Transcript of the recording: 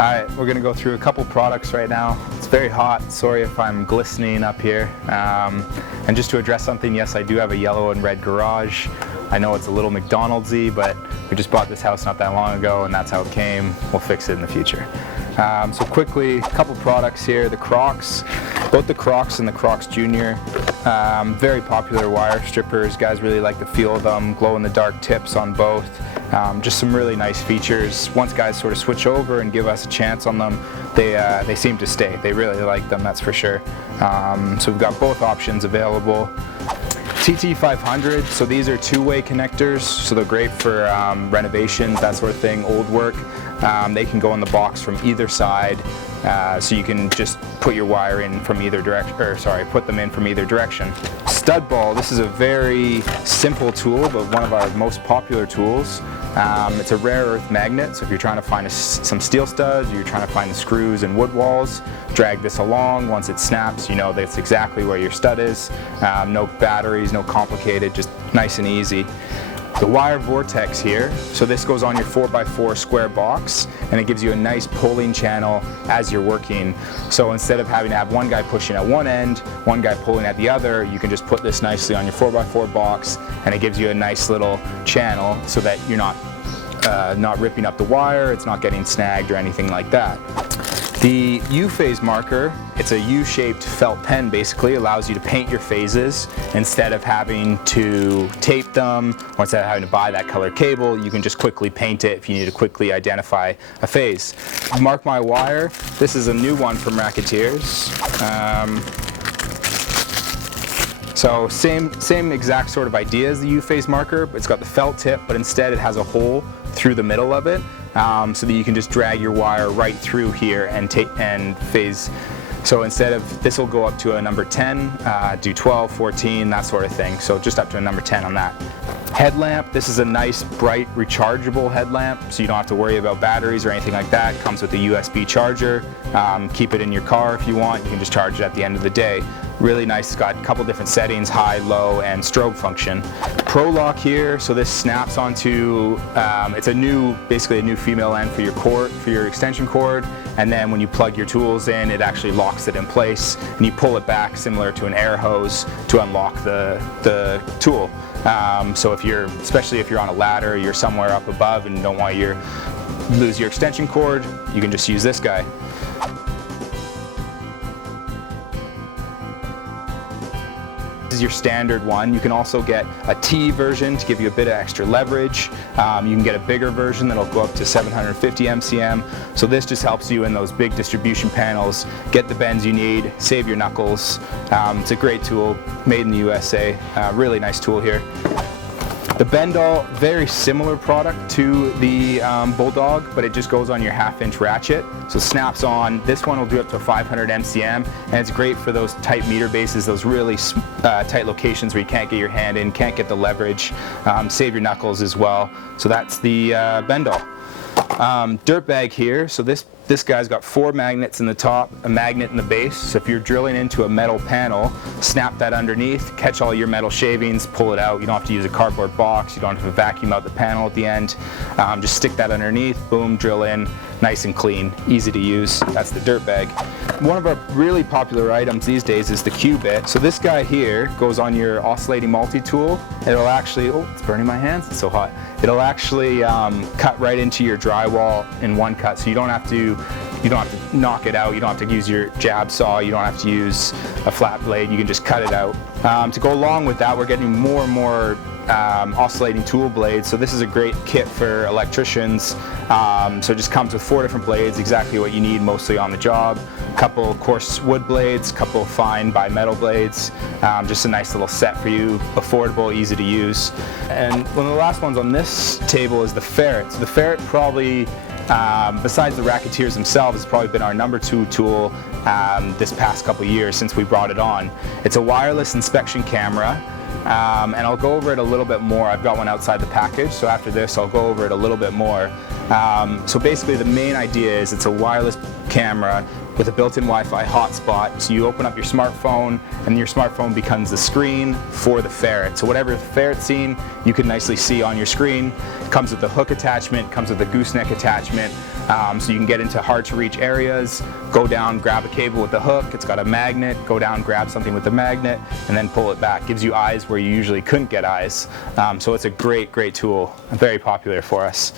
Alright, we're going to go through a couple products right now. It's very hot, sorry if I'm glistening up here. And just to address something, yes, I do have a yellow and red garage. I know it's a little McDonald's-y, but we just bought this house not that long ago and that's how it came. We'll fix it in the future. So quickly, a couple products here. The Crocs, both the Crocs and the Crocs Junior. Very popular wire strippers. Guys really like the feel of them. Glow-in-the-dark tips on both. Just some really nice features. Once guys sort of switch over and give us a chance on them, they seem to stay. They really like them, that's for sure. So we've got both options available. TT500, so these are two-way connectors, so they're great for renovations, that sort of thing, old work. They can go in the box from either side, so you can just put your wire in from either direction, or sorry, put them in from either direction. Stud ball, this is a very simple tool, but one of our most popular tools. It's a rare earth magnet, so if you're trying to find some steel studs, or you're trying to find the screws and wood walls, drag this along. Once it snaps, you know that's exactly where your stud is. No batteries, no complicated, just nice and easy. The wire vortex here, so this goes on your 4x4 square box and it gives you a nice pulling channel as you're working. So instead of having to have one guy pushing at one end, one guy pulling at the other, you can just put this nicely on your 4x4 box and it gives you a nice little channel so that you're not ripping up the wire, it's not getting snagged or anything like that. The U-phase marker, it's a U-shaped felt pen basically, allows you to paint your phases instead of having to tape them or instead of having to buy that color cable. You can just quickly paint it if you need to quickly identify a phase. Mark My Wire, this is a new one from Racketeers. So same exact sort of idea as the U-phase marker, but it's got the felt tip, but instead it has a hole through the middle of it, so that you can just drag your wire right through here and phase. So instead of, this will go up to a number 10, do 12, 14, that sort of thing. So just up to a number 10 on that. Headlamp, this is a nice bright rechargeable headlamp, so you don't have to worry about batteries or anything like that. It comes with a USB charger. Keep it in your car if you want. You can just charge it at the end of the day. Really nice, it's got a couple different settings, high, low, and strobe function. Pro lock here, so this snaps onto, it's basically a new female end for your cord, for your extension cord, and then when you plug your tools in, it actually locks it in place, and you pull it back similar to an air hose to unlock the tool. So especially if you're on a ladder, you're somewhere up above and don't want lose your extension cord, you can just use this guy. This is your standard one. You can also get a T version to give you a bit of extra leverage. You can get a bigger version that'll go up to 750 MCM. So this just helps you in those big distribution panels, get the bends you need, save your knuckles. It's a great tool, made in the USA. Really nice tool here. The Bendall, very similar product to the Bulldog, but it just goes on your 1/2-inch ratchet. So it snaps on. This one will do up to 500 MCM, and it's great for those tight meter bases, those really tight locations where you can't get your hand in, can't get the leverage, save your knuckles as well. So that's the Bendall. Dirtbag here, so this guy's got 4 magnets in the top, a magnet in the base, so if you're drilling into a metal panel, snap that underneath, catch all your metal shavings, pull it out. You don't have to use a cardboard box, you don't have to vacuum out the panel at the end. Just stick that underneath, boom, drill in, nice and clean, easy to use. That's the Dirtbag. One of our really popular items these days is the Q-bit. So this guy here goes on your oscillating multi-tool. It'll actually, oh, it's burning my hands, it's so hot. It'll actually cut right into your drywall in one cut, so you don't have to knock it out, you don't have to use your jab saw, you don't have to use a flat blade, you can just cut it out. To go along with that, we're getting more and more oscillating tool blades, so this is a great kit for electricians. So it just comes with 4 different blades, exactly what you need mostly on the job. A couple coarse wood blades, a couple fine bimetal blades. Just a nice little set for you, affordable, easy to use. And one of the last ones on this table is the Ferret. So the Ferret probably, besides the Racketeers themselves, has probably been our number 2 tool this past couple years since we brought it on. It's a wireless inspection camera. And I'll go over it a little bit more. I've got one outside the package, so after this I'll go over it a little bit more. So basically the main idea is it's a wireless camera with a built-in Wi-Fi hotspot. So you open up your smartphone and your smartphone becomes the screen for the ferret. So whatever the ferret's seeing, you can nicely see on your screen. It comes with the hook attachment, comes with the gooseneck attachment, so you can get into hard to reach areas, go down, grab a cable with the hook, it's got a magnet, go down, grab something with the magnet, and then pull it back. Gives you eyes where you usually couldn't get eyes. So it's a great tool, very popular for us.